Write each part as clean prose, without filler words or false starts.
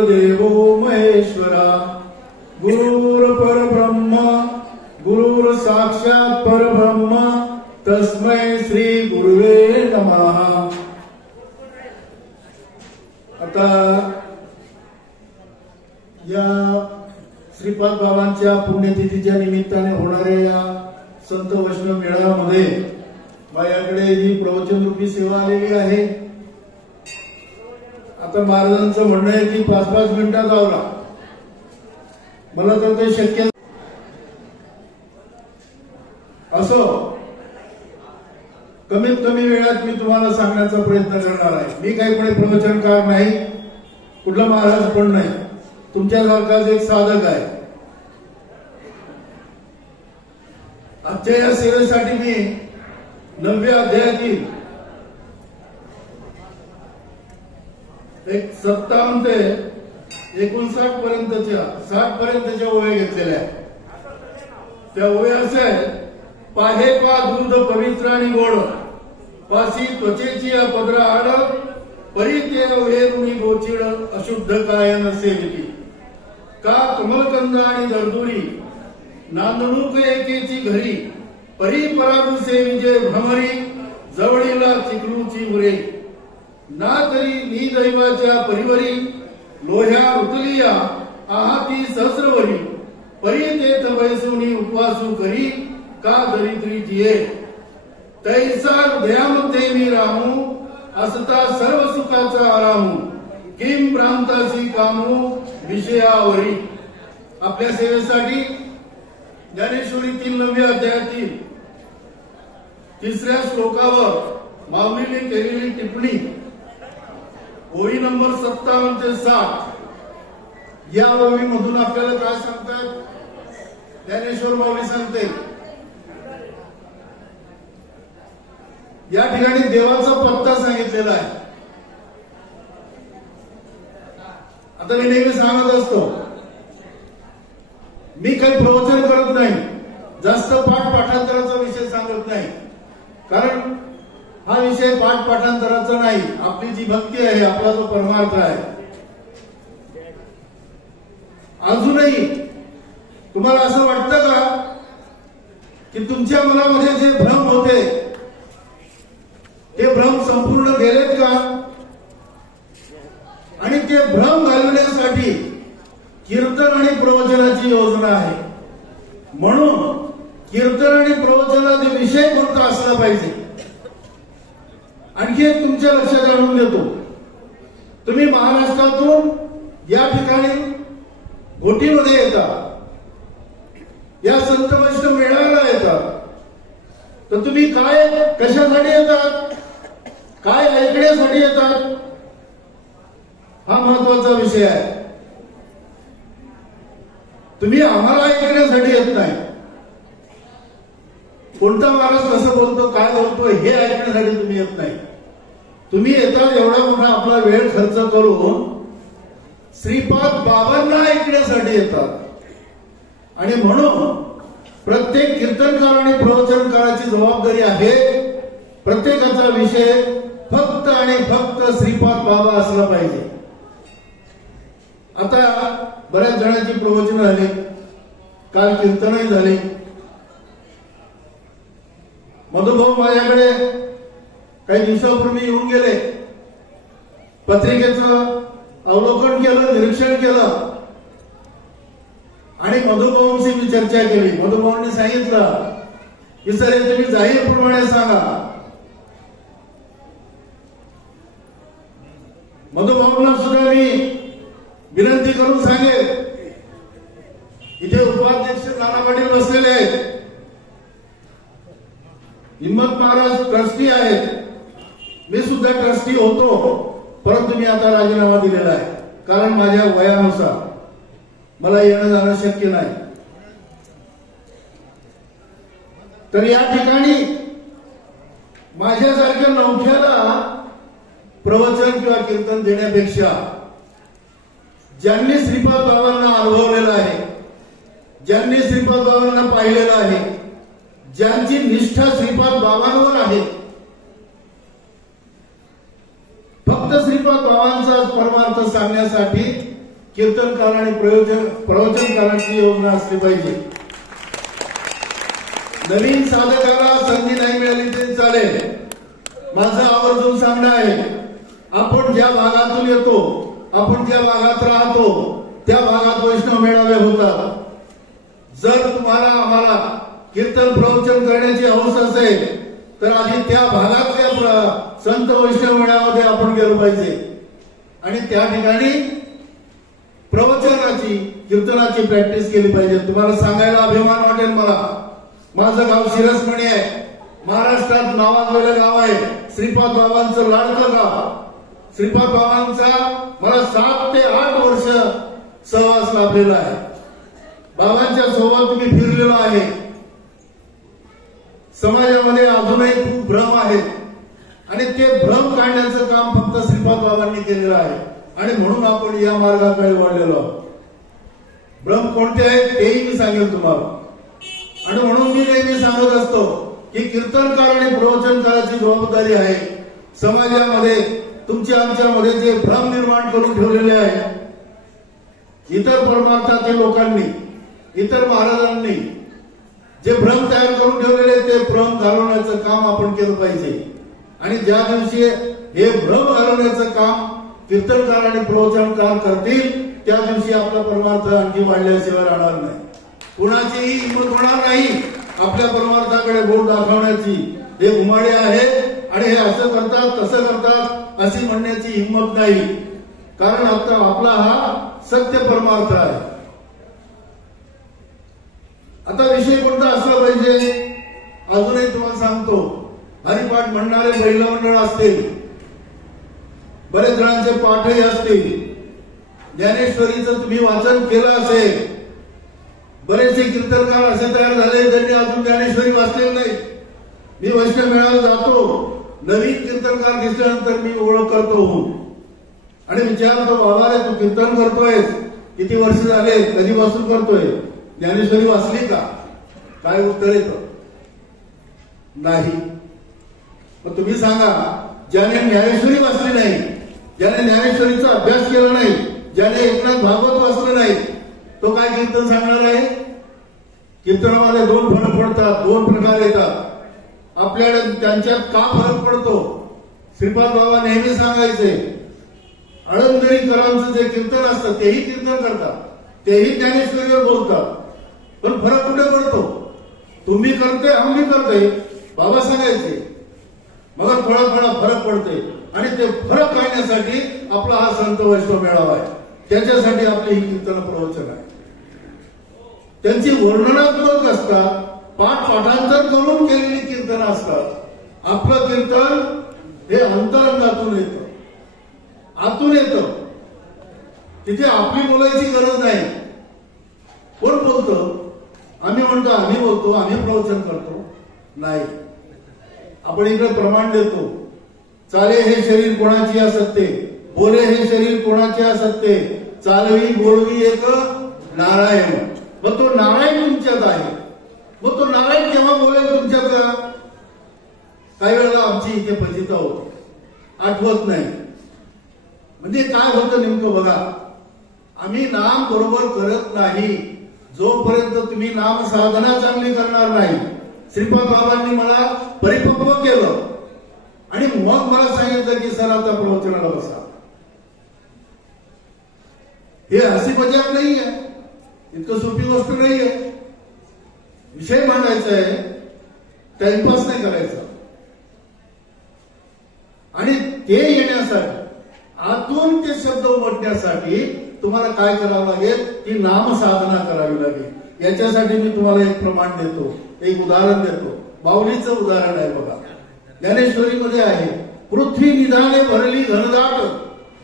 गुरुर्देवो महेश्वरा गुरुर् परब्रह्म गुरुर् साक्षात् परब्रह्म तस्मै श्री गुरुवे नमः। आता या श्रीपाद बाबांच्या पुण्यतिथीच्या निमित्ताने होणाऱ्या या संत वैष्णव मेळाव्यामध्ये माझ्याकडे ही प्रवचन रूपी सेवा आलेली आहे। आता महाराजांचं म्हणणं आहे की 5-5 मिनिटात आवरा, मला तर ते शक्य असो कमीत कमी वेळात मी तुम्हाला सांगण्याचा प्रयत्न करणार आहे। मी काही कोणी प्रवचनकार नाही, कुठला महाराज पण नाही, तुमच्यासारखाच एक साधक आहे। आजच्या या सेवेसाठी मी 9व्या अध्यायातील 57 ते 59 पर्यंतच्या 60 पर्यंतच्या ओव्या घेतलेल्या आहेत। त्या ओव्या असे आहेत, पाहे पा दूध पवित्र आणि गोड, पासी त्वचेची पदरा आड, परी ते वेरुणी गोचिड, अशुद्ध कायन सेविती, का कमलकंद आणि दर्दुरी, नांदणूक एकेची घरी, परी परागु सेविजे भ्रमरी, जवळीला चिकलूची उरे, ना तरी नी दैवाच्या परिवरी, लोह्या ऋतलिया आहाती सहस्रवरी, परी तेथ वैसुनी उपवासू करी, का दरिद्री जिये, तैसा हृदयामध्ये मी राहू, असता सर्व सुखाचा आरामू, किम प्रांतासी कामू विषयावरी। आपल्या सेवेसाठी ज्ञानेश्वरीतील 9व्या अध्यायातील 3ऱ्या श्लोकावर माऊलीने केलेली टिप्पणी, ओळी नंबर 57 ते 60 या ओळीमधून आपल्याला काय सांगतात, ज्ञानेश्वर माऊली सांगते, या ठिकाणी देवाचा पत्ता सांगितलेला आहे। आता मी नेहमी सांगत असतो, मी काही प्रवचन करत नाही, जास्त पाठांतराचा विषय सांगत नाही, कारण हा विषय पाठांतराचा नाही, आपली जी भक्ती आहे, आपला जो परमार्थ आहे। अजूनही तुम्हाला असं वाटतं का की तुमच्या मनामध्ये जे भ्रम होते ते भ्रम संपूर्ण गेलेत का? आणि ते भ्रम घालवण्यासाठी कीर्तन आणि प्रवचनाची योजना आहे। म्हणून कीर्तन आणि प्रवचनाचा विषय कोणता असला पाहिजे। आणखी एक तुमच्या लक्षात आणून देतो, तुम्ही महाराष्ट्रातून या ठिकाणी घोटीमध्ये येतात, या संत वैष्णव मेळाव्याला येतात, तर तुम्ही काय कशासाठी येतात, काय ऐकण्यासाठी येतात, हा महत्वाचा विषय आहे। तुम्ही आम्हाला ऐकण्यासाठी येत नाही, कोणता महाराज कसं बोलतो, काय बोलतो हे ऐकण्यासाठी तुम्ही येत नाही। तुम्ही येतात एवढा मोठा आपला वेळ खर्च करून श्रीपाद बाबांना ऐकण्यासाठी येतात। आणि म्हणून प्रत्येक कीर्तनकार आणि प्रवचनकाराची जबाबदारी आहे, प्रत्येकाचा विषय फक्त आणि फक्त श्रीपाद बाबा असला पाहिजे। आता बऱ्याच जणांची प्रवचन झाली, काल कीर्तनही झाले। मधुभाऊ माझ्याकडे काही दिवसापूर्वी येऊन गेले, पत्रिकेचं अवलोकन केलं, निरीक्षण केलं आणि मधुभाऊंशी मी चर्चा केली। मधुभाऊंनी सांगितलं की सर हे तुम्ही जाहीरप्रमाणे सांगा। मधुभाऊंना सुद्धा मी विनंती करून सांगेल, इथे उपाध्यक्ष नाना पाटील बसलेले आहेत, हिम्मत महाराज ट्रस्टी आहेत, मी सुद्धा ट्रस्टी होतो, परंतु मी आता राजीनामा दिलेला आहे, कारण माझ्या वयानुसार मला येणं जाणं शक्य नाही। तर या ठिकाणी माझ्यासारख्या नवख्याला प्रवचन किंवा कीर्तन देण्यापेक्षा ज्यांनी श्रीपाद बाबांना अनुभवलेलं आहे, ज्यांनी श्रीपाद बाबांना पाहिलेलं आहे, ज्यांची निष्ठा श्रीपाद बाबांवर आहे, फक्त श्रीपाद बाबांचा परमार्थ सांगण्यासाठी कीर्तनकार आणि प्रवचनकारांची योजना असली पाहिजे. नवीन साधकाला संधी नाही मिळाली तरी चालेल. माझं आवर्जून सांगणं आहे, आपण ज्या भागातून येतो, आपण ज्या भागात राहतो त्या भागात वैष्णव मेळावे होतात. जर तुम्हाला आम्हाला कीर्तन प्रवचन करण्याची हौस असेल तर आधी त्या भागातल्या संत वैष्णव मेळाव्यामध्ये आपण गेलो पाहिजे आणि त्या ठिकाणी प्रवचनाची कीर्तनाची प्रॅक्टिस केली पाहिजे. तुम्हाला सांगायला अभिमान वाटेल मला, माझं गाव शिरसमणी आहे, महाराष्ट्रात नावाजलेलं गाव आहे, श्रीपाद बाबांचं लाडकं गाव. श्रीपाद बाबांचा मला 7 ते 8 वर्ष सहवास लाभलेला आहे. बाबांच्या सोबत मी फिरलेलो आहे. समाजामध्ये अजूनही खूप भ्रम आहेत आणि ते भ्रम काढण्याचं काम फक्त श्रीपाद बाबांनी केलेलं आहे आणि म्हणून आपण या मार्गाकडे वळलेलो आहोत. भ्रम कोणते आहेत तेही मी सांगेल तुम्हाला. आणि म्हणून मी नेहमी सांगत असतो की कीर्तनकार आणि प्रवचनकाराची जबाबदारी आहे समाजामध्ये तुमच्या आमच्यामध्ये जे भ्रम निर्माण करून ठेवलेले आहे इतर परमार्थातील लोकांनी, इतर महाराजांनी जे भ्रम तयार करून ठेवलेले ते भ्रम घालवण्याचं काम आपण केलं पाहिजे. आणि ज्या दिवशी हे भ्रम घालवण्याचं काम कीर्तनकार आणि प्रवचनकार करतील त्या दिवशी आपला परमार्थ आणखी वाढल्याशिवाय राहणार नाही. कुणाचीही हिंमत होणार नाही आपल्या परमार्थाकडे बोट दाखवण्याची. हे घुमाडे आहेत आणि हे असं करतात तसं करतात अशी म्हणण्याची हिंमत नाही. कारण आता आपला हा सत्य परमार्थ आहे. आता विषय कोणता असला पाहिजे अजूनही तुम्हाला सांगतो. हरिपाठ म्हणणारे महिला मंडळ असतील, बरेच जणांचे पाठही असतील. ज्ञानेश्वरीचं तुम्ही वाचन केलं असेल. बरेचसे कीर्तनकार असे तयार झाले त्यांनी अजून ज्ञानेश्वरी वाचलेली नाही. मी वैष्णव मेळाव्याला जातो, नवीन कीर्तनकार दिसल्यानंतर मी ओळख करतो आणि विचारतो, बाबा रे तू कीर्तन करतोय, किती वर्ष झाले, कधीपासून करतोय, ज्ञानेश्वरी वाचली का? काय उत्तर येतं? नाही. मग तुम्ही सांगा, ज्याने ज्ञानेश्वरी वाचली नाही, ज्याने ज्ञानेश्वरीचा अभ्यास केला नाही, ज्याने एकनाथ भागवत वाचलं नाही, तो काय कीर्तन सांगणार आहे? कीर्तनामध्ये 2 फरक पडतात, 2 प्रकार येतात. आपल्याला त्यांच्यात का फरक पडतो? श्रीपाद बाबा नेहमी सांगायचे, आळंदीकरांचं जे कीर्तन असतं तेही कीर्तन करतात, तेही ज्ञानेश्वरीवर बोलतात, पण फरक कुठे पडतो? तुम्ही करते, आम्ही करते, बाबा सांगायचे, मग थोडा फरक पडते. आणि ते फरक काढण्यासाठी आपला हा संत वैष्णव मेळावा आहे. त्याच्यासाठी आपली ही कीर्तन प्रवचन आहे. त्यांची वर्णनात्मक असतात, पाठांतर करून केलेली कीर्तन असतात. आपलं कीर्तन हे अंतरंगातून येतं, आतून येतं. तिथे आपली बोलायची गरज नाही. कोण बोलतं? आम्ही म्हणतो, आम्ही बोलतो, आम्ही प्रवचन करतो. नाही, आपण इकडे प्रमाण देतो. चाले हे शरीर कोणाची असते, बोले हे शरीर कोणाचे असते, चालवी बोलवी एक नारायण. मग तो नारायण तुमच्यात आहे. मग तो नारायण केव्हा बोलेल तुमच्यात? काही वेळेला आमची इथे फजिता होती, आठवत नाही. म्हणजे काय होतं नेमकं बघा, आम्ही नाम बरोबर करत नाही जोपर्यंत तुम्ही नाम साधना चांगली करणार नाही. श्रीपाद बाबांनी मला परिपक्व केलं आणि मग मला सांगितलं की सर आता प्रवचनाला बसा. हे हसी मजाक नाहीये, इतकं सोपी गोष्ट नाहीये. विषय मांडायचा आहे, टाइमपास नाही करायचा. आणि ते येण्यासाठी, आतून ते शब्द उमटण्यासाठी तुम्हाला काय करावं लागेल? ती नाम साधना करावी लागेल. याच्यासाठी मी तुम्हाला एक प्रमाण देतो, एक उदाहरण देतो. बाहुलीचं उदाहरण आहे बघा, ज्ञानेश्वरीमध्ये आहे, पृथ्वी निधाने भरली घनदाट,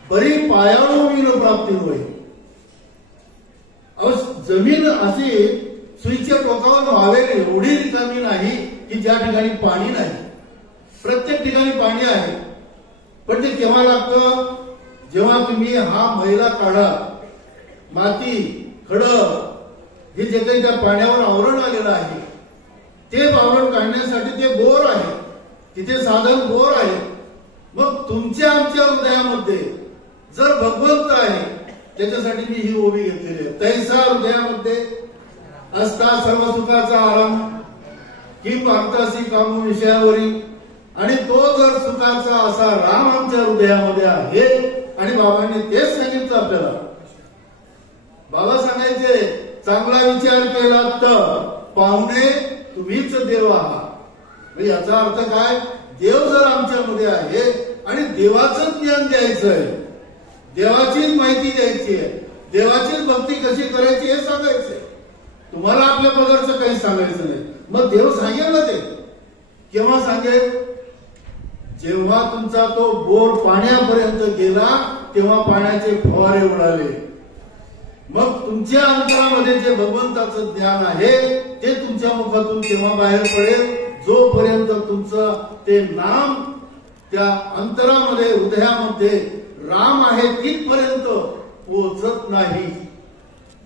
बरी पायाळू मीन प्राप्ती होईल. जमीन अशी सुईच्या टोकावर व्हावेल एवढी रिकामी नाही की ज्या ठिकाणी पाणी नाही. प्रत्येक ठिकाणी पाणी आहे, पण ते केव्हा लागतं? जेव्हा तुम्ही हा मैला काढा, माती, खडक, हे जे काही त्या पाण्यावर आवरण आलेलं आहे ते आवरण काढण्यासाठी ते बोर आहे, तिथे साधन बोर आहे. मग तुमच्या आमच्या हृदयामध्ये जर भगवंत आहे त्याच्यासाठी मी ही ओवी घेतलेली आहे. तैसा हृदयामध्ये असता सर्व सुखाचा आराम की पार्थासी कामू विषयावरी. आणि तो जर सुखाचा असा राम आमच्या हृदयामध्ये आहे आणि बाबांनी तेच सांगितलं आपल्याला. बाबा सांगायचे चांगला विचार केला तर पाहुणे तुम्हीच देव आहात. याचा अर्थ काय, देव जर आमच्यामध्ये आहे आणि देवाचं ज्ञान द्यायचं आहे, देवाचीच माहिती द्यायची आहे, देवाचीच भक्ती कशी करायची हे सांगायचंय. तुम्हाला आपल्या पदरचं काही सांगायचं नाही. मग देव सांगेल ना ते. केव्हा सांगेल, जेव्हा तुमचा तो बोर पाण्यापर्यंत गेला तेव्हा पाण्याचे फवारे उडाले. मग तुमच्या अंतरामध्ये जे भगवंताचं ज्ञान आहे ते तुमच्या मुखातून तेव्हा बाहेर पडेल, जोपर्यंत तुमचं ते नाम त्या अंतरामध्ये हृदयामध्ये राम आहे तिथपर्यंत पोहोचत नाही,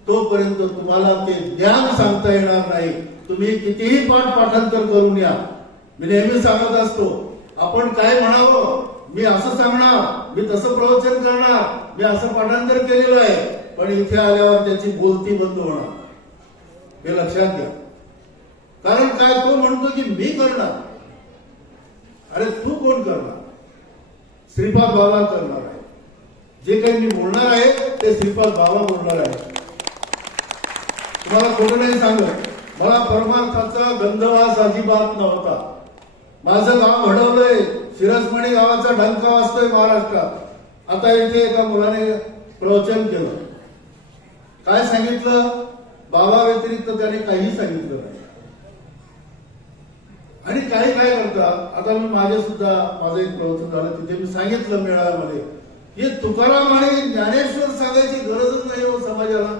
तोपर्यंत तुम्हाला ते ज्ञान सांगता येणार नाही. तुम्ही कितीही पाठांतर करून या. मी नेहमी सांगत असतो, आपण काय म्हणावं, मी असं सांगणार, मी तसं प्रवचन करणार, मी असं पाठांतर केलेलं आहे, पण इथे आल्यावर त्याची बोलती बंद होणार. हे लक्षात घ्या. कारण काय, तो म्हणतो की मी करणार. अरे तू कोण करणार? श्रीपाद बाबा करणार आहे. जे काही मी बोलणार आहे ते श्रीपाद बाबा बोलणार आहे. तुम्हाला खोटं नाही सांगत, मला परमार्थाचा गंधवास अजिबात नव्हता. माझं गाव घडवलंय, शिरसमणी गावाचा ढंका वाजतोय महाराष्ट्रात. आता इथे एका मुलाने प्रवचन केलं, काय सांगितलं, बाबा व्यतिरिक्त त्याने काही सांगितलं नाही. आणि काही काय करतात, आता मी माझे सुद्धा माझं एक प्रवचन झालं, तिथे मी सांगितलं मेळाव्यामध्ये, हे तुकाराम आणि ज्ञानेश्वर सांगायची गरजच नाही हो समाजाला.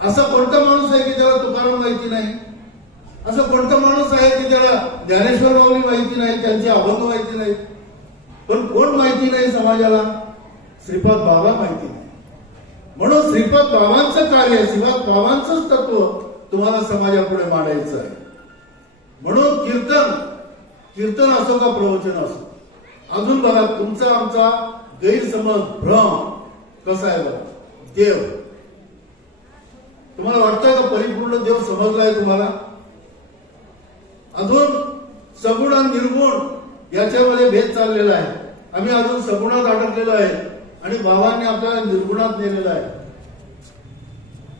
असा कोणता माणूस आहे की त्याला तुकाराम माहिती नाही? असं कोणता माणूस आहे की त्याला ज्ञानेश्वर माऊली माहिती नाही, त्यांचे अभंग माहिती नाही? पण कोण माहिती नाही समाजाला? श्रीपाद बाबा माहिती नाही. म्हणून श्रीपाद बाबांचं कार्य, श्रीपाद बाबांचंच तत्व तुम्हाला समाजापुढे मांडायचं आहे. म्हणून कीर्तन असो का प्रवचन असो, अजून बघा तुमचा आमचा गैरसमज, भ्रम कसा आहे बघा. देव, तुम्हाला वाटतंय का परिपूर्ण देव समजलाय तुम्हाला? अजून सगुण आणि निर्गुण याच्यामध्ये भेद चाललेला आहे. आम्ही अजून सगुणात अडकलेलो आहे आणि बाबांनी आपल्याला निर्गुणात नेलेलं आहे.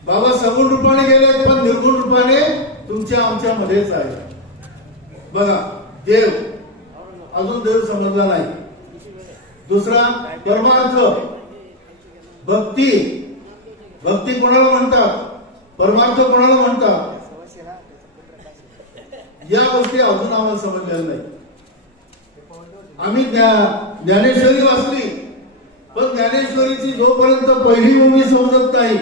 बाबा सगुण रूपाने गेले पण निर्गुण रूपाने तुमच्या आमच्या मध्येच आहे. बघा देव, अजून देव समजला नाही. दुसरा परमार्थ, भक्ती. भक्ती कोणाला म्हणतात, परमार्थ कोणाला म्हणतात, या गोष्टी अजून आम्हाला समजलेल्या नाही. आम्ही ज्ञानेश्वरी वाचली, पण ज्ञानेश्वरीची जोपर्यंत पहिली ओवी समजत नाही,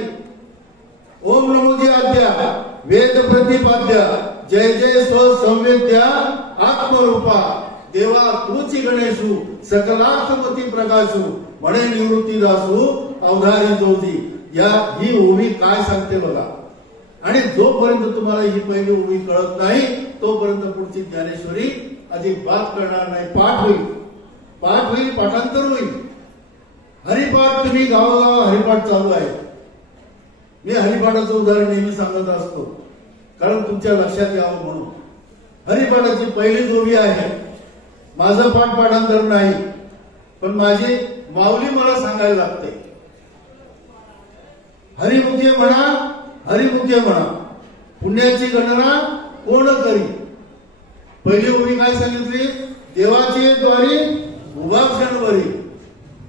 ओम नमोजी आद्या वेद प्रतिपाद्या जय जय स्व संवेद्या आत्मरूपा देवा तूची गणेशू सकलार्थमती प्रकाशू म्हणे निवृत्ती दासू अवधारी जोजी. ही ओवी काय सांगते बघा. आणि जोपर्यंत तुम्हाला ही पहिली ओवी कळत नाही तोपर्यंत पुढची ज्ञानेश्वरी अजिबात कळणार नाही. पाठ होईल, पाठांतर होईल. हरिपाठ तुम्ही गावोगाव हरिपाठ चालू आहे. मी हरिपाठाचं उदाहरण नेहमी सांगत असतो, कारण तुमच्या लक्षात यावं म्हणून. हरिपाठाची पहिली ओवी आहे. माझं पाठांतर नाही, पण माझी माऊली मला सांगायला लागते, हरिमुखे म्हणा, हरिमुखे म्हणा, पुण्याची गणना कोण करी. पहिली ओवी काय सांगितली, देवाचे द्वारी उभा क्षणवरी.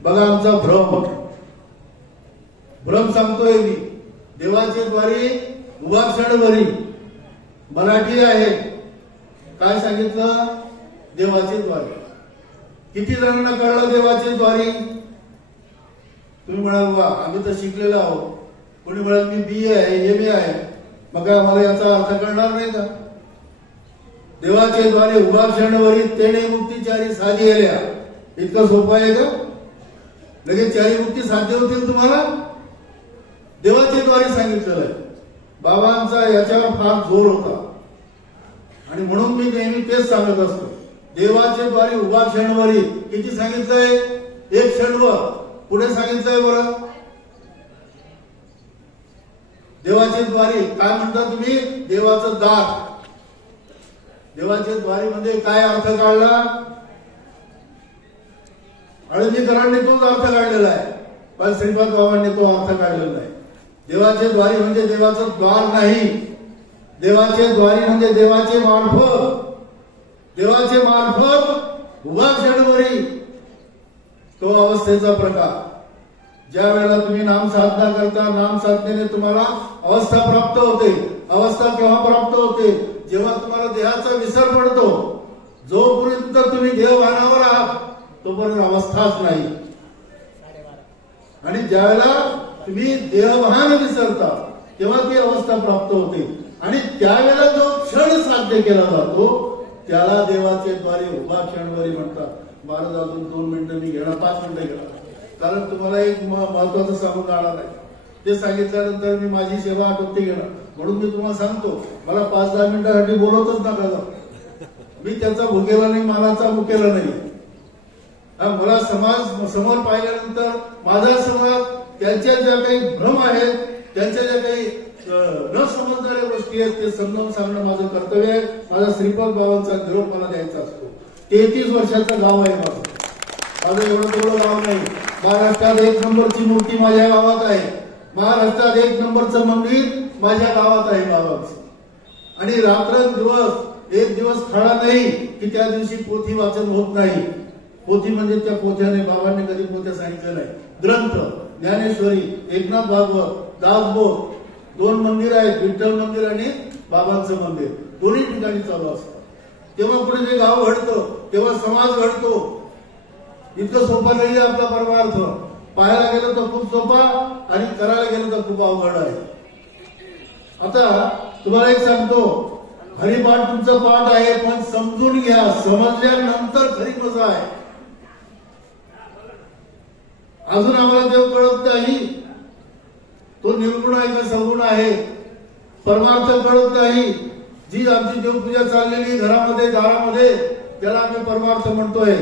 बघा आमचा भ्रम सांगतोय मी. देवाचे द्वारी उभा क्षणवरी मराठी आहे. काय सांगितलं, देवाचे द्वारी. किती जणांना कळलं देवाचे द्वारी? तुम्ही म्हणाल वा आम्ही तर शिकलेलो आहोत. कोणी म्हणाल मी BA आहे, MA आहे, मग काय आम्हाला याचा अर्थ कळणार नाही का? देवाचे द्वारे उभा क्षणवरी तेणे मुक्तीचारी साधी आल्या. इतकं सोपं आहे का? लगेच चारी मुक्ती साध्य होतील तुम्हाला? देवाचे द्वारे सांगितलेलं आहे. बाबांचा याच्यावर फार जोर होता आणि म्हणून मी नेहमी तेच सांगत असतो. देवाचे द्वारे उभा क्षणवरी किती सांगितलंय? एक क्षणवर. पुढे सांगितलंय बरं देवाचे द्वारी काय म्हणता तुम्ही? देवाचं दार. देवाचे द्वारी म्हणजे काय अर्थ काढला? आळंदीकरांनी तोच अर्थ काढलेला आहे, पण श्रीपाद बाबांनी तो अर्थ काढलेला नाही. देवाचे द्वारी म्हणजे देवाचं द्वार नाही. देवाचे द्वारी म्हणजे देवाचे मार्फत. देवाचे मार्फत उभा क्षणभरी तो अवस्थेचा प्रकार. ज्या वेळेला तुम्ही नाम साधना करता, नाम साधनेने तुम्हाला अवस्था प्राप्त होते. अवस्था केव्हा प्राप्त होते? जेव्हा तुम्हाला देहाचा विसर पडतो. जोपर्यंत तुम्ही देहभानावर आहात तोपर्यंत अवस्थाच नाही. आणि ज्यावेळेला तुम्ही देहभान विसरता तेव्हा ती अवस्था प्राप्त होते. आणि त्यावेळेला जो क्षण साध्य केला जातो त्याला देवाचे द्वारे उभा क्षणभरी म्हणतात. महाराज अजून 2 मिनिटं मी घेणार, 5 मिनिटं घेणार, कारण तुम्हाला एक महत्वाचं सांगून जाणार आहे. ते सांगितल्यानंतर मी माझी सेवा आटोपती घेणार. म्हणून मी तुम्हाला सांगतो, मला 5-10 मिनिटांसाठी बोलवतच नका जाऊ. मी त्याचा भुकेला नाही, मानाचा भुकेला नाही. मला समाज समोर पाहिल्यानंतर माझा समाज त्यांच्या ज्या काही भ्रम आहेत, त्यांच्या ज्या काही न समजणाऱ्या गोष्टी आहेत ते समजावून सांगणं माझं कर्तव्य आहे. माझा श्रीपाद बाबांचा निरोप मला द्यायचा असतो. 33 वर्षाचं गाव आहे माझं. माझं एवढं तेवढं गाव नाही. महाराष्ट्रात 1 नंबरची मूर्ती माझ्या गावात आहे. महाराष्ट्रात 1 नंबरचं मंदिर माझ्या गावात आहे बाबांचं. आणि रात्रंदिवस एक दिवस खडा नाही की त्या दिवशी पोथी वाचन होत नाही. पोथी म्हणजे त्या पोथ्याने, बाबांनी कधी पोथ्या सांगितलं नाही. ग्रंथ, ज्ञानेश्वरी, एकनाथ भागवत, दासबोध, 2 मंदिर आहेत, विठ्ठल मंदिर आणि बाबांचं मंदिर, दोन्ही ठिकाणी चालू असतं. तेव्हा पुढे जे गाव घडतं, तेव्हा समाज घडतो. इतकं सोपं नाही आपला परमार्थ. पाहायला गेलं तर खूप सोपा आणि करायला गेलं तर खूप अवघड आहे. आता तुम्हाला एक सांगतो, हरिपाठ तुमचं पाठ आहे, पण समजून घ्या. समजल्यानंतर खरी मजा आहे. अजून आम्हाला देव कळत नाही, तो निर्गुण आहे का सगुण आहे, परमार्थ कळत नाही. जी आमची देवपूजा चाललेली घरामध्ये दारामध्ये त्याला आम्ही परमार्थ म्हणतोय.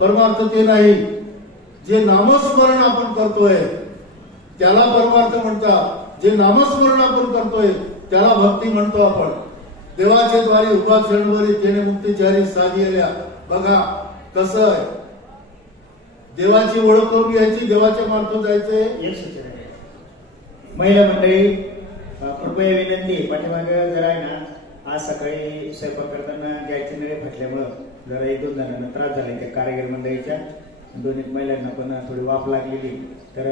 परमार्थ ते नाही. जे नामस्मरण आपण करतोय त्याला परमार्थ म्हणतात. जे नामस्मरण आपण करतोय त्याला भक्ती म्हणतो आपण. देवाचे द्वारी उभा क्षणभरी तेने मुक्ती जारी साधिल्या. बघा कसं आहे, देवाची ओळख करून घ्यायची, देवाच्या मार्फत जायचंय. एक सूचना आहे, महिला मंडळी कृपया विनंती, पाठीमागे जरा आहे ना, आज सकाळी स्वयंपाक करताना गॅसचे नळे फाटल्यामुळं जरा 1-2 जणांना त्रास झाला. त्या कारागीर मंडळीच्या 2-1 महिलांना पण थोडी वाफ लागलेली. तर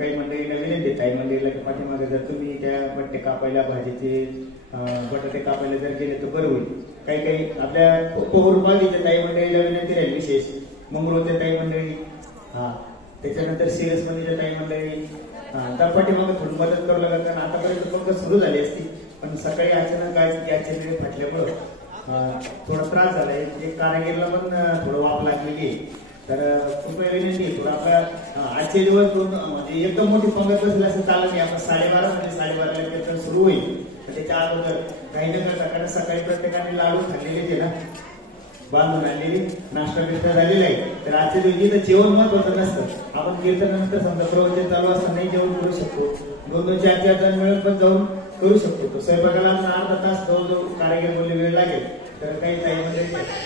काही मंडळीला विनंती, ताई मंडळीला की पाठीमागे जर तुम्ही त्या बट्टे कापायला, भाजीचे बटाटे कापायला जर गेले तर बरं होईल. काही आपल्या पौरुपालीच्या ताई मंडळीला विनंती राहील विशेष, मंगळूरच्या ताई मंडळी, त्याच्यानंतर सिरियस मंदिरच्या ताई मंडळी, त्या पाठीमागे थोडी मदत करू लागत. कारण आतापर्यंत पंगत सुरू झाली असती, पण सकाळी अचानक काय गॅसचे नळे फाटल्यामुळं थोडा त्रास झालाय. एक कारागीरला पण थोडं वाफ लागलेली आहे. तर कृपया विनंती, थोडं आपल्या आजचे दिवस म्हणजे एकदम मोठी पंगत बसली असं चालत नाही. आपण 12:30 म्हणजे 12:30ला कीर्तन सुरू होईल. तर त्याच्या अगोदर काही न करता, कारण सकाळी प्रत्येकाने लाडू खाल्लेले ना, बांधून आणलेली, नाश्ता बिष्टा झालेला आहे. तर आजच्या दिवशी तर जेवण महत्वाचं नसतं. आपण कीर्तनानंतर समजा प्रवचन चालू असतानाही जेवण करू शकतो. 2-2, 4-4 जण मिळून पण जाऊन करू शकतो. तो स्वयंपाकाला अर्धा तास जवळजवळ कारागीर बोलले वेळ लागेल. तर काही ताई म्हणजे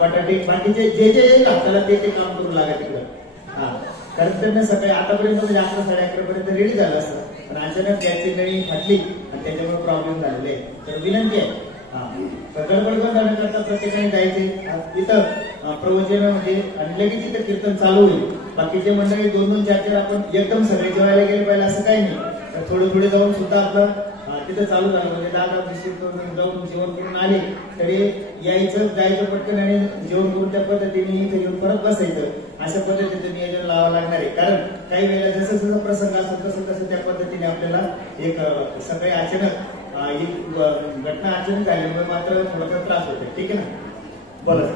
बटाटे बाकीचे जे येईल आपल्याला ते काम करू लागा तिकडं. कारण त्यांना सकाळी आतापर्यंत 11-11:30 पर्यंत रेडी झालं असतं, पण अचानक गॅसची नळी फाटली आणि त्याच्यामुळे प्रॉब्लेम झालेले. तर विनंती आहे, गडबड करता प्रत्येकाने जायचे इथं प्रवचनामध्ये आणि लगेच इथं कीर्तन चालू होईल. बाकीचे मंडळी 2-2, 4-4 आपण एकदम सगळे जेवायला गेले पाहिजे असं काही नाही. तर थोडे जाऊन सुद्धा आपलं तिथं चालू झालं म्हणजे 10-20 जाऊन जेवण करून आले तरी यायचं, जायचं पटकन आणि जेवण करून त्या पद्धतीने इथे येऊन परत बसायचं. अशा पद्धतीचं नियोजन लावावं लागणार आहे. कारण काही वेळेला जसं प्रसंग असतो तसं त्या पद्धतीने आपल्याला एक सकाळी अचानक ही घटना अचानक झाल्यामुळे मात्र थोडासा त्रास होतो. ठीक आहे ना, बोला.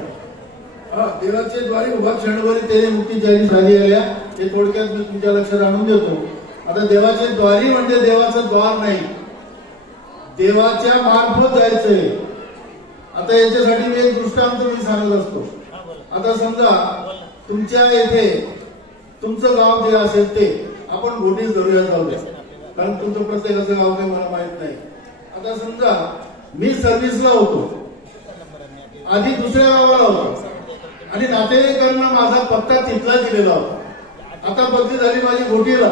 देवाचे द्वारी उभा क्षणभरी तेने मुक्ती जारी साधिल्या. हे थोडक्यात मी तुमच्या लक्षात आणून देतो. आता देवाचे द्वारी म्हणजे देवाचं द्वार नाही, देवाच्या मार्फत जायचंय. आता याच्यासाठी मी एक दृष्टांत मी सांगत असतो. आता समजा तुमच्या येथे तुमचं गाव जे असेल ते आपण घोटीच धरूया, जाऊया. कारण तुमचं प्रत्येकाचं गाव काही मला माहित नाही. आता समजा मी सर्व्हिसला होतो, आधी दुसऱ्या गावाला होतो आणि नातेवाईकांना माझा पत्ता तिथला दिलेला होता. आता बदली झाली माझी घोटीला.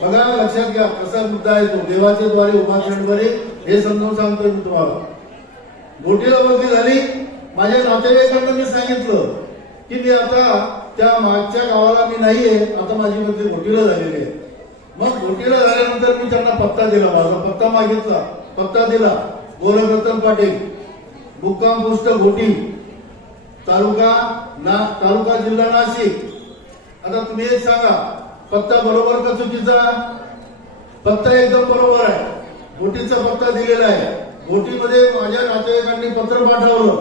बघा लक्षात घ्या कसा मुद्दा आहे तो. देवाच्या द्वारे उभा क्षणभरी हे समजावून सांगतोय मी तुम्हाला. घोटीला बदली झाली. माझ्या नातेवाईकांना मी सांगितलं की मी आता त्या मागच्या गावाला मी नाहीये, आता माझी बदली घोटीला झालेली आहे. मग घोटीला झाल्यानंतर मी त्यांना पत्ता दिला, माझा पत्ता मागितला, पत्ता दिला. गोरखरत्न पाटील, मुक्काम पोस्ट घोटी, तालुका जिल्हा नाशिक. आता तुम्ही एक सांगा, पत्ता बरोबर का चुकीचा? पत्ता एकदम बरोबर आहे. घोटीचा पत्ता दिलेला आहे. घोटीमध्ये माझ्या नातेवाईकांनी पत्र पाठवलं,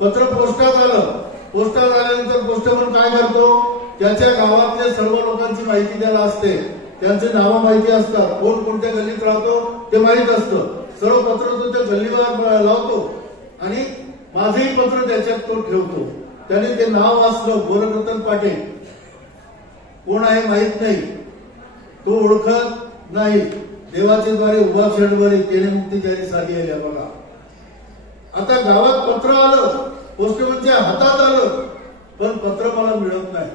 पत्र पोस्टात आलं. पोस्टात आल्यानंतर पोस्टमन काय करतो, त्याच्या गावातल्या सर्व लोकांची माहिती त्याला असते, त्यांचे नावं माहिती असतात, कोण कोणत्या गल्लीत राहतो ते माहित असतं. सर्व पत्र तो त्या गल्लीवर लावतो आणि माझंही पत्र त्याच्यात तो ठेवतो. त्याने ते नाव वाचलं, गोरखरत्न पाटील. कोण आहे माहित नाही, तो ओळखत नाही. देवाच्या द्वारे उभा क्षणभरी त्याने मुक्तीचारी साधी आल्या. बघा आता गावात पत्र आलं, पोस्टमनच्या हातात आलं, पण पत्र मला मिळत नाही.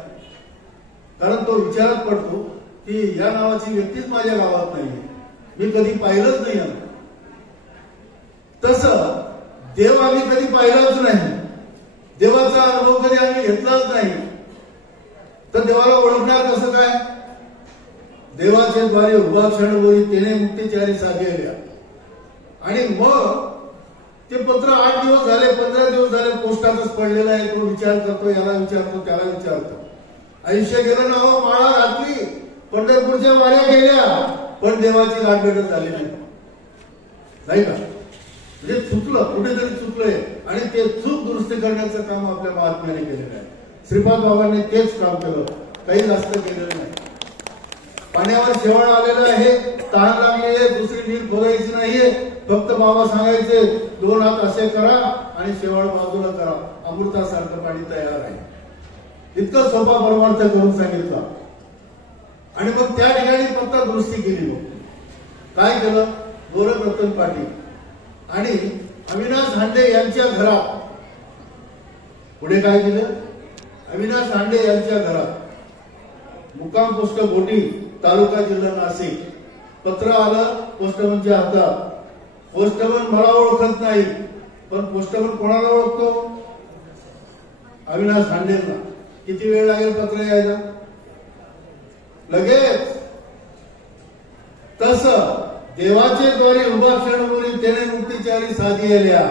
कारण तो विचारात पडतो की या नावाची व्यक्तीच माझ्या गावात नाही, मी कधी पाहिलंच नाही. तसं देव आम्ही कधी पाहिलाच नाही, देवाचा अनुभव कधी आम्ही घेतलाच नाही, तर देवाला ओळखणार कसं काय? देवाच्या द्वारे उभा क्षणभरी त्याने मुक्तीचारी साधी आल्या. आणि मग ते पत्र 8 दिवस झाले, 15 दिवस झाले पोस्टातच पडलेलं आहे. तो विचार करतो, याला विचारतो, त्याला विचारतो. आयुष्य गेलं ना हो, माळा घातली, पंढरपूरच्या वाऱ्या गेल्या, पण देवाची गाठ भेटत झाली नाही का? म्हणजे चुकलं, कुठेतरी चुकलंय आणि ते चूक दुरुस्ती करण्याचं काम आपल्या महात्म्याने केलेलं आहे. श्रीपाद बाबांनी तेच काम केलं, काही जास्त केलेलं नाही. पाण्यावर शेवाळ आलेलं आहे, तहान लागली आहे, दुसरी नीर खोदायची नाहीये, फक्त बाबा सांगायचे 2 हात असे करा आणि शेवाळ बाजूला करा, अमृतासारखं पाणी तयार आहे. इतकं सोपा परमार्थ करून सांगितला. आणि मग त्या ठिकाणी पत्ता दुरुस्ती केली. मग काय केलं, गोरखरत्न पाटील आणि अविनाश हांडे यांच्या घरात, पुढे काय केलं, अविनाश हांडे यांच्या घरात मुक्काम पोस्ट घोटी, तालुका जिल्हा नाशिक. पत्र आलं पोस्टमनच्या हातात. पोस्टमन मला ओळखत नाही, पण पोस्टमन कोणाला ओळखतो, अविनाश हांडेंना. किती वेळ लागेल पत्र यायला? लगेच. तसं देवाचे द्वारे उभा क्षणभरी त्याने मुक्तीचारी साधी आल्या,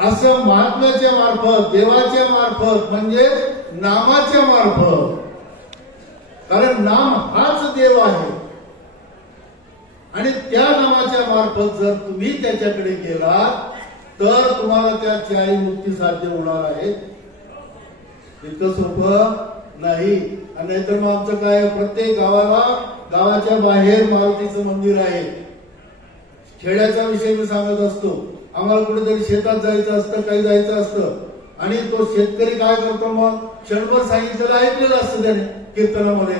असं महात्म्याच्या मार्फत, देवाच्या मार्फत, म्हणजे नामाच्या मार्फत. कारण नाम हाच देव आहे आणि त्या नामाच्या मार्फत जर तुम्ही त्याच्याकडे गेलात तर तुम्हाला त्या चारी मुक्ती साध्य होणार आहे. इतकं सोपं नाही. नाहीतर मग आमचं काय, प्रत्येक गावाच्या बाहेर मारुतीचं मंदिर आहे. खेड्याचा विषय मी सांगत असतो. आम्हाला कुठेतरी शेतात जायचं असतं, काही जायचं असतं आणि तो शेतकरी काय करतो, मग क्षणभर सांगितलेलं ऐकलेलं असतं त्याने कीर्तनामध्ये,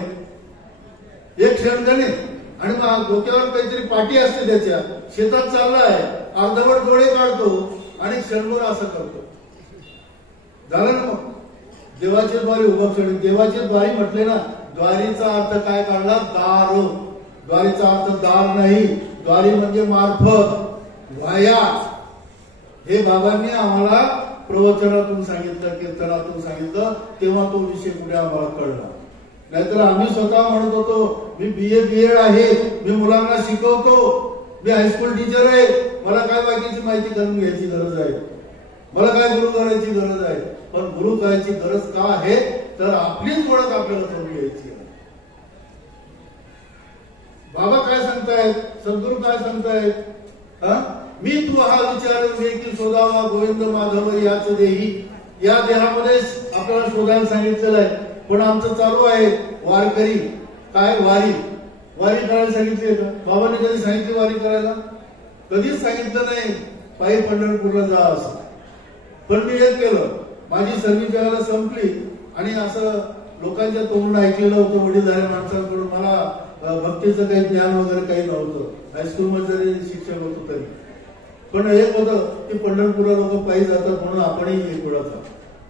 एक क्षण गणित, आणि मग डोक्यावर काहीतरी पाठी असते त्याच्या, शेतात चाललाय, अर्धवट डोळे काढतो आणि क्षणभर असं करतो. झालं ना. मग देवाचे द्वारे उभं क्षण. देवाचे द्वारी म्हटले ना, द्वारीचा अर्थ काय काढला, दार. द्वारीचा अर्थ दार नाही, द्वारी म्हणजे मार्फत, व्हाया. हे बाबांनी आम्हाला प्रवचनातून सांगितलं, कीर्तनातून सांगितलं, तेव्हा तो विषय कुठे आम्हाला कळला. नाहीतर आम्ही स्वतः म्हणत होतो मी BA आहे, मी मुलांना शिकवतो, मी हायस्कूल टीचर आहे, मला काय बाकीची माहिती करून घ्यायची गरज आहे, मला काय गुरु करायची गरज आहे. पण गुरु करायची गरज का आहे, तर आपलीच ओळख आपल्याला करून घ्यायची आहे. बाबा काय सांगतायत, सद्गुरू काय सांगतायत, मी तू हा विचार की शोधावा गोविंद माधव याच देही. या देहामध्ये आपल्याला शोधायला सांगितलेलं आहे. पण आमचं चालू आहे वारकरी, काय वारी करायला सांगितली का? बाबांनी कधी सांगितली वारी करायला? कधीच सांगितलं नाही पायी पंढरपूरला जा असं. पण मी एक केलं, माझी सर्व्हिस ज्यावेळेला संपली आणि असं लोकांच्या तोंडून ऐकलेलं होतं वडीलधाऱ्या माणसांकडून. मला भक्तीचं काही ज्ञान वगैरे काही नव्हतं, हायस्कूलमध्ये जरी शिक्षक होतो तरी. पण एक होतं की पंढरपूरला लोक पायी जातात म्हणून आपणही एक वेळाचा,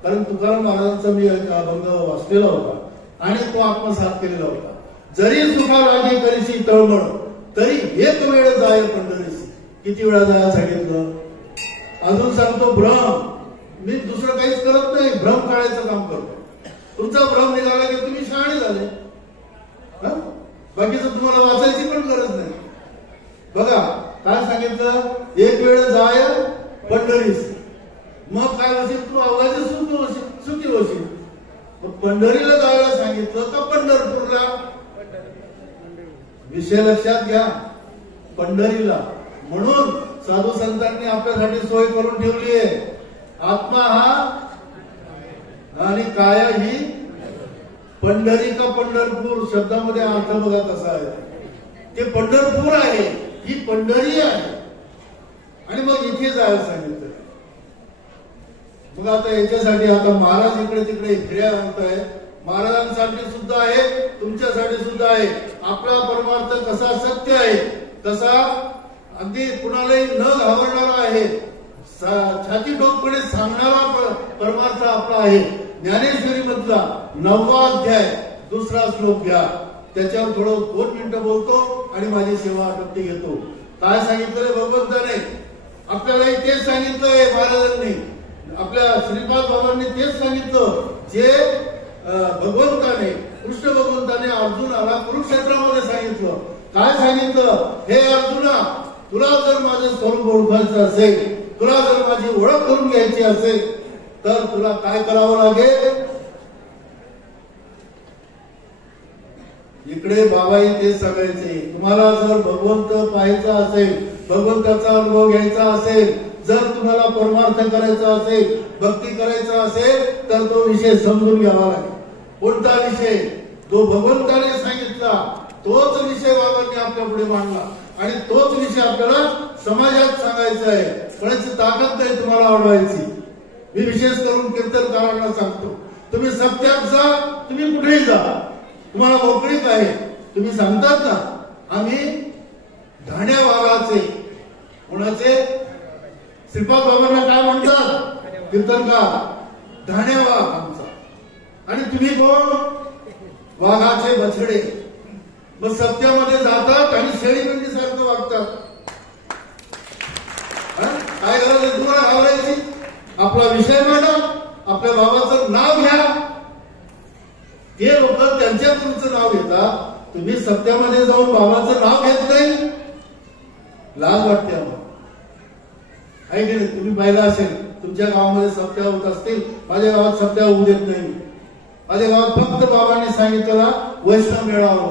कारण तुकाराम महाराजांचा मी अभंग वाचलेला होता आणि तो आत्मसात केलेला होता. जरी सुखा लागे करीशी तळमळ, तरी एक वेळ जाय पंढरीसी. किती वेळा जायला सांगितलं? अजून सांगतो भ्रम. मी दुसरं काहीच करत नाही, भ्रम काढायचं काम करतो. तुमचा भ्रम निघाला की तुम्ही शहाणे झाले. बाकीचं तुम्हाला वाचायची पण गरज नाही. बघा काय सांगितलं, एक वेळ जाय पंढरीस. मग काय होशील तू? अवघाचे सुखी होशील. मग पंढरीला जायला सांगितलं का पंढरपूरला? विषय लक्षात घ्या, पंढरीला. म्हणून साधू संतांनी आपल्यासाठी सोय करून ठेवली आहे. आत्मा हा आणि काया ही पंढरी का पंढरपूर शब्दामध्ये अर्थ बघा कसा आहे. ते पंढरपूर आहे, ही पंढरी आहे. आणि मग इथे जायला सांगितलं. मग आता याच्यासाठी आता महाराज इकडे तिकडे फिर्या आणताय. महाराजांसाठी सुद्धा आहे, तुमच्यासाठी सुद्धा आहे. आपला परमार्थ कसा सत्य आहे, कसा अगदी कुणालाही न घाबरणारा आहे, छाती ठोकपणे सांगणारा परमार्थ आपला आहे. ज्ञानेश्वरी मधला 9वा अध्याय 2रा श्लोक घ्या. त्याच्यावर थोडं 2 मिनिटं बोलतो आणि माझी सेवा आटोपती घेतो. काय सांगितलंय भगवंताने? आपल्यालाही तेच सांगितलंय महाराजांनी, आपल्या श्रीपाद बाबांनी तेच सांगितलं जे भगवंताने, कृष्ण भगवंताने अर्जुनाला कुरुक्षेत्रामध्ये सांगितलं. काय सांगितलं? हे अर्जुना, तुला जर माझं स्वरूप ओळखायचं असेल, तुला जर माझी ओळख करून घ्यायची असेल, तर तुला काय करावं लागेल? इकडे बाबाही तेच सांगायचे, तुम्हाला जर भगवंत पाहायचा असेल, भगवंताचा अनुभव घ्यायचा असेल, जर तुम्हाला परमार्थ करायचा असेल, भक्ती करायचा असेल, तर तो विषय समजून घ्यावा लागेल. कोणता विषय? जो भगवंताने सांगितला तोच विषय बाबांनी आपल्या पुढे मांडला आणि तोच विषय आपल्याला समाजात सांगायचा आहे. कोणाची ताकद नाही तुम्हाला अडवायची. मी विशेष करून कीर्तनकारांना सांगतो, तुम्ही सत्यात जा, तुम्ही कुठेही जा, तुम्हाला मोकळीक आहे. तुम्ही सांगतात ना, आम्ही धाण्या वाघाचे. कोणाचे? श्रीपाद बाबांना काय म्हणतात कीर्तनकार? धाण्या वाघ आमचा. आणि तुम्ही कोण? वाघाचे बछडे. मग सत्यामध्ये जातात आणि शेळी सारखं वागतात. काय गरज आहे तुम्हाला घाबरायची? आपला विषय मांडा, आपल्या बाबाचं नाव घ्या. ते लोक त्यांच्या तुमचं नाव घेतात, तुम्ही सत्यामध्ये जाऊन बाबाचं नाव घेत नाही. लाज वाटते आम्हाला, आहे की नाही? तुम्ही पाहिलं असेल, तुमच्या गावामध्ये सत्या होत असतील. माझ्या गावात सत्या होऊ देत नाही. माझ्या गावात फक्त बाबांनी सांगितलं वैष्णव मेळावा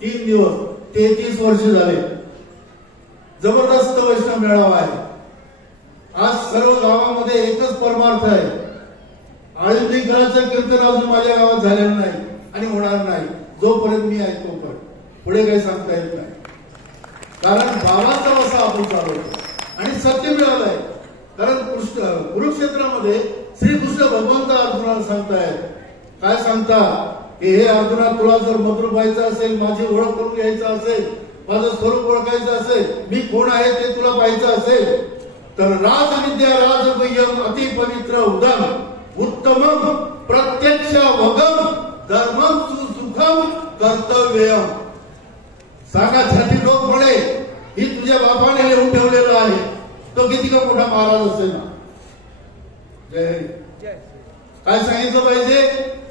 3 दिवस, 33 वर्ष झाले. जबरदस्त वैष्णव मेळावा आहे. आज सर्व गावामध्ये एकच परमार्थ आहे. आळंदीकरांचं कीर्तन अजून माझ्या गावात झालेलं नाही आणि होणार नाही जोपर्यंत मी आहे तोपर्यंत. पुढे काही सांगता येत नाही, कारण बाबांचा वसा आपण चालवतो आणि सत्य मिळालंय. कारण कुरुक्षेत्रामध्ये श्रीकृष्ण भगवंत अर्जुनाला सांगतायत. काय सांगता की हे अर्जुना, तुला जर मधुर व्हायचं असेल, माझी ओळख करून घ्यायचं असेल, माझं स्वरूप ओळखायचं असेल, मी कोण आहे ते तुला पाहायचं असेल, तर राजविद्या राजगुह्यम अति पवित्र उदम उत्तमम प्रत्यक्ष वगम धर्मम सुसुखम कर्तव्यम. सांगा छाती ठोकपणे, ही तुझ्या बापाने लिहून ठेवलेलं आहे. तो किती का मोठा महाराज असेल ना. जय हरी. काय सांगितलं पाहिजे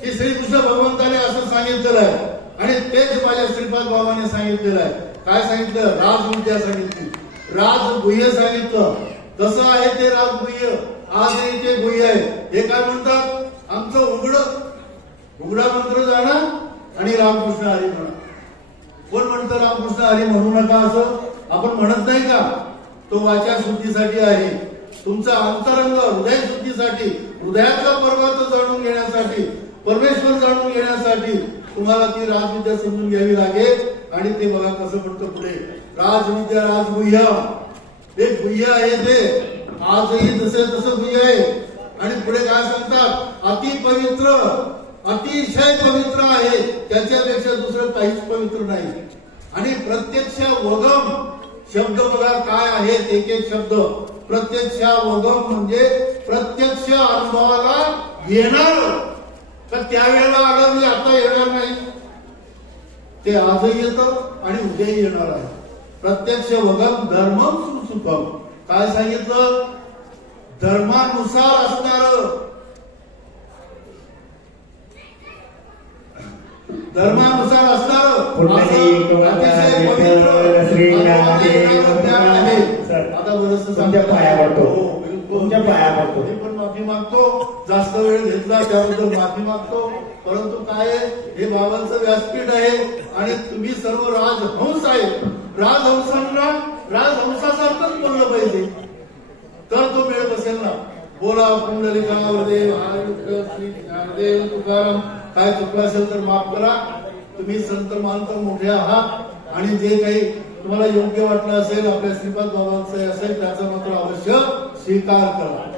की श्रीकृष्ण भगवंताने असं सांगितलेलं आहे आणि तेच माझ्या श्रीपाद बाबाने सांगितलेलं आहे. काय सांगितलं? राजविद्या सांगितली, राजगुह्य सांगितलं. कसं आहे ते राजगुह्य? आजही ते गुह्य आहे. हे काय म्हणतात? आमचं उघडा मंत्र जाणा आणि रामकृष्ण हरी म्हणा. कोण म्हणतं रामकृष्ण हरी म्हणू नका असं? आपण म्हणत नाही का? तो वाचा शुद्धीसाठी आहे, तुमचा अंतरंग हृदय शुद्धीसाठी, हृदयातला परमार्थ जाणून घेण्यासाठी, परमेश्वर जाणून घेण्यासाठी तुम्हाला ती राजविद्या समजून घ्यावी लागेल. आणि ते बघा कसं म्हणतं पुढे, राजविद्या राजगुह्य. एक गुह्य आहे ते आजही जसे तसं गुह्य आहे. आणि पुढे काय सांगतात? अति पवित्र अतिशय पवित्र आहे, त्याच्यापेक्षा दुसरं काहीच पवित्र नाही. आणि प्रत्यक्ष वगम शब्द बघा काय आहेत, एक एक शब्द. प्रत्यक्ष वगम म्हणजे प्रत्यक्ष अनुभवाला येणार, तर त्यावेळेला आलं मी आता येणार नाही, ते आजही येतं आणि उद्याही येणार आहे. प्रत्यक्ष वगम धर्मम सुसुखम. काय सांगितलं? धर्मानुसार असणार, धर्मानुसार असणार अतिशय पवित्र ज्ञान आहे. आता बरंच तुमच्या पाया पडतो. हो, बिलकुल. तुमच्या पाया पडतो. मी पण माफी मागतो, जास्त वेळ घेतला त्याबद्दल माफी मागतो. परंतु काय आहे, हे बाबांचं व्यासपीठ आहे आणि तुम्ही सर्व राजहंस आहे. राजहंसांना राजहंसासारखंच बोललं पाहिजे, तर तो वेळ बसेल ना. बोला पुंडलिकावरदे श्री ज्ञानदेव तुकाराम. काय चुकलं असेल तर माफ करा. तुम्ही संत मानतर मोठे आहात आणि जे काही तुम्हाला योग्य वाटलं असेल, आपल्या श्रीपाद बाबांचं असेल, त्याचा मात्र अवश्य स्वीकार करा.